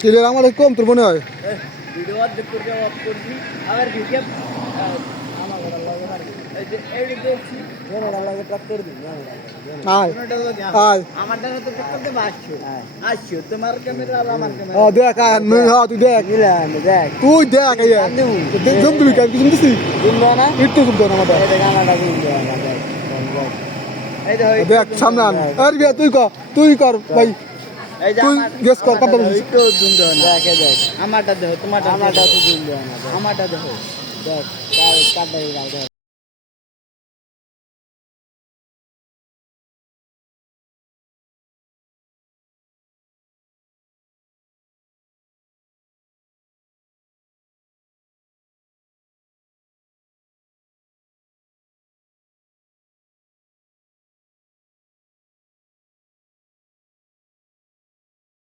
ছেলের আমাদের কম তোর মনে হয়। আমার আমার আমার তুই দেখ। সামনে তুই কর তুই কর, ভাই। তুই আমার guess কর, কত বলছিস? একটু দুন দাও না দেখ দেখ। আমারটা দেখো তোমারটা আমারটা। তো দিন দেন আমারটা দেখো দেখ কাটাই দাও দেখ।